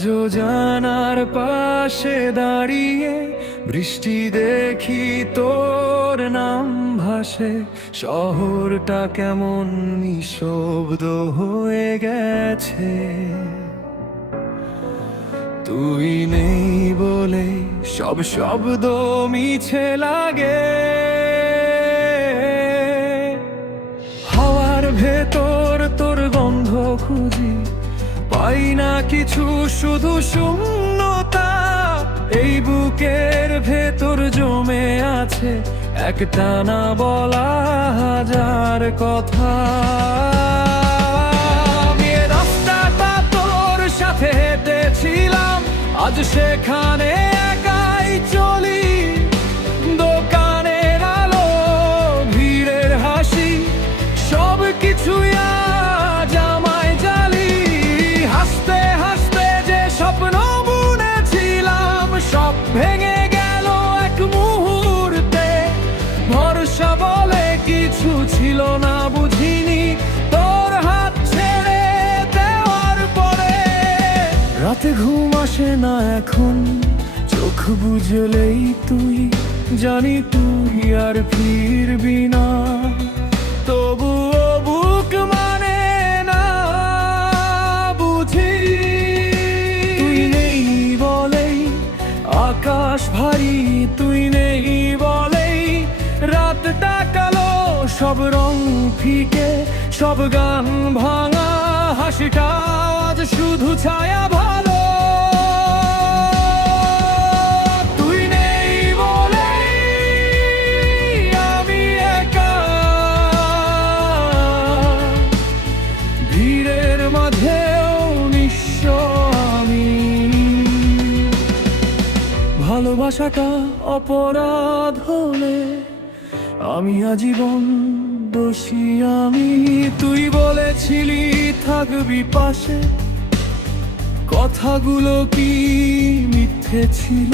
আজও জানার পাশে দাঁড়িয়ে বৃষ্টি দেখি তোর নাম ভাসে। শহরটা কেমন নিঃশব্দ হয়ে গেছে, তুই নেই বলে সব শব্দ মিছে লাগে। হাওয়ার ভেতর তোর গন্ধ খুঁজি, পাই না কিছু, শুধু শূন্যতা। এই বুকের ভেতর জমে আছে একটা না বলা হাজার কথা। আমি রাস্তাটা তোর সাথে হেঁটেছিলাম, আজ সেখানে একাই চলি। দোকানের আলো, ভিড়ের হাসি, সব কিছুই আজ আমায় জালি। হাসতে হাসতে যে স্বপ্ন বুনেছিলাম, সব ভেঙে গেল এক মুহূর্তে। ভরসা বলে কিছু ছিল না, বুঝিনি তোর হাত ছেড়ে দেওয়ার পরে। রাতে ঘুম আসে না এখন, চোখ বুঝলেই তুই, জানি তুই আর ফিরবি না। তবুও বুক মানে না, বুঝি তুই নেই বলেই আকাশ ভারী। তুই নেই বলেই রাতটা কালো, সব রং ফিকে, সব গান ভাঙা। হাসিটা আজ শুধু ছায়া ভালো। তুই নেই বলেই আমি একা, ভিড়ের মাঝেও নিঃস্ব আমি। ভালোবাসাটা অপরাধ হলে আমি আজীবন দোষী আমি। তুই বলেছিলি থাকবি পাশে, কথাগুলো কি মিথ্যে ছিল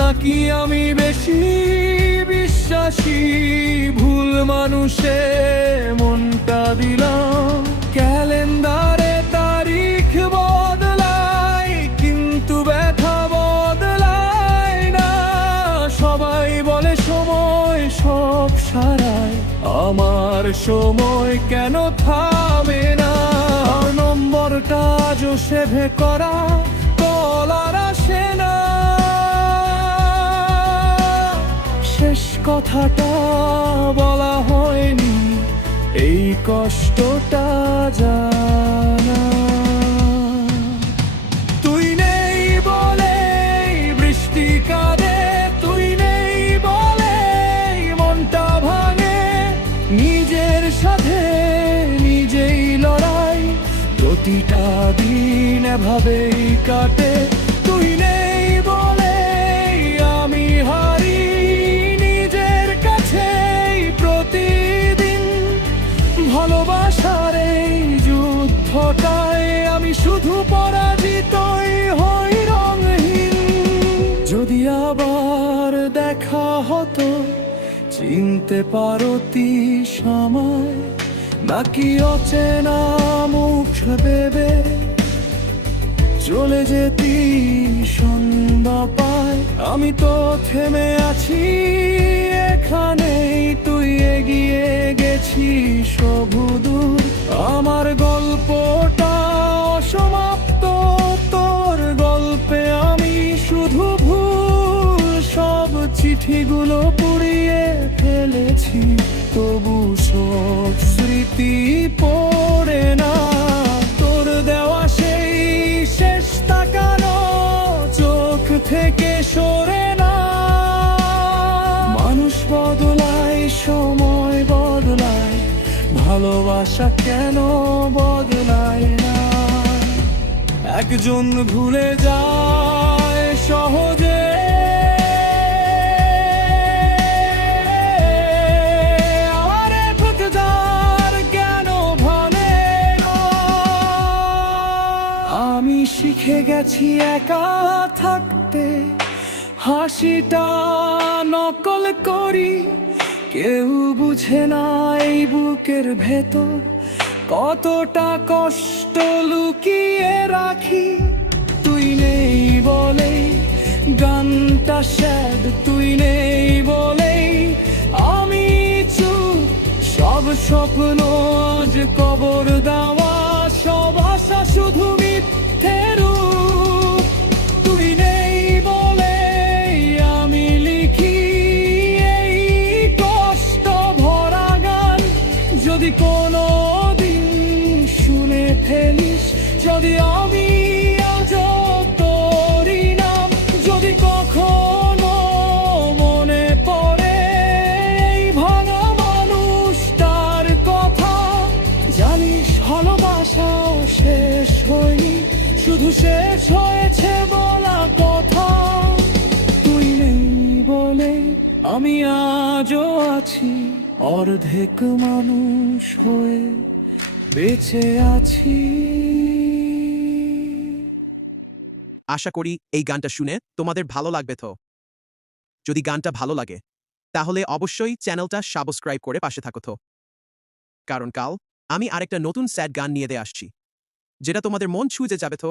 নাকি আমি বেশি বিশ্বাসী? ভুল মানুষে মনটা দিলাম, ক্যালেন্ডারে তারিখ বদলায় কিন্তু ব্যথা বদলায় না। সবাই বলে সময় সব সারায়, আমার সময় কেন থামে না? নম্বরটা আজও সেভে করা, কল আর আসে না। শেষ কথাটা বলা হয়নি, এই কষ্টটা জানা। তুই নেই বলে বৃষ্টি কাঁদে, তুই নেই বলে মনটা ভাঙে। নিজের সাথে নিজেই লড়াই, প্রতিটা দিন এভাবেই কাটে। তুই নেই বলে আমি হারি নিজের কাছেই প্রতিদিন। ভালোবাসার এই যুদ্ধটায় আমি শুধু পরাজিতই হই রঙহীন। যদি আবার দেখা হতো, চিনতে পারতি সময় নাকি অচেনা মুখ ভেবে চলে যেতি সন্ধ্যা পায়। আমি তো থেমে আছি এখানেই, তুই এগিয়ে গেছিস বহুদূর। আমার গল্পটা অসমাপ্ত, তোর গল্পে আমি শুধু ভুল। সব চিঠিগুলো পুড়িয়ে ফেলেছি, তবু সব স্মৃতি পড়ে না। তোর দেওয়া সেই শেষ তাকানো চোখ থেকে সরে না। মানুষ বদলায়, সময় বদলায়, ভালোবাসা কেন বদলায় না? একজন ভুলে যায় সহজে, শিখে গেছি একা থাকতে। হাসিটা নকল করি, কেউ বুঝে না এই বুকের ভেতর কতটা কষ্ট লুকিয়ে রাখি। তুই নেই বলেই গানটা স্যাড, তুই নেই বলেই আমি চুপ। সব স্বপ্ন আজ কবর দেওয়া, সব আশা শুধু মিথ্যে রূপ। তুই নেই বলেই আমি লিখি এই কষ্ট ভরা গান। যদি কোনো দিন শুনে ফেলিস, যদি আমি আজও তোরই নাম, যদি কখনো মনে পড়ে এই ভাঙা মানুষটার কথা, জানিস ভালোবাসাও শেষ হয়নি, শুধু শেষ হয়েছে বলা কথা। তুই নেই বলে আমি আজও আছি, অর্ধেক মানুষ হয়ে বেঁচে আছি। আশা করি এই গানটা শুনে তোমাদের ভালো লাগবে। তো যদি গানটা ভালো লাগে তাহলে অবশ্যই চ্যানেলটা সাবস্ক্রাইব করে পাশে থাকো। তো কারণ কাল আমি আরেকটা নতুন স্যাড গান নিয়ে আসছি, যেটা তোমাদের মন ছুঁয়ে যাবে। তো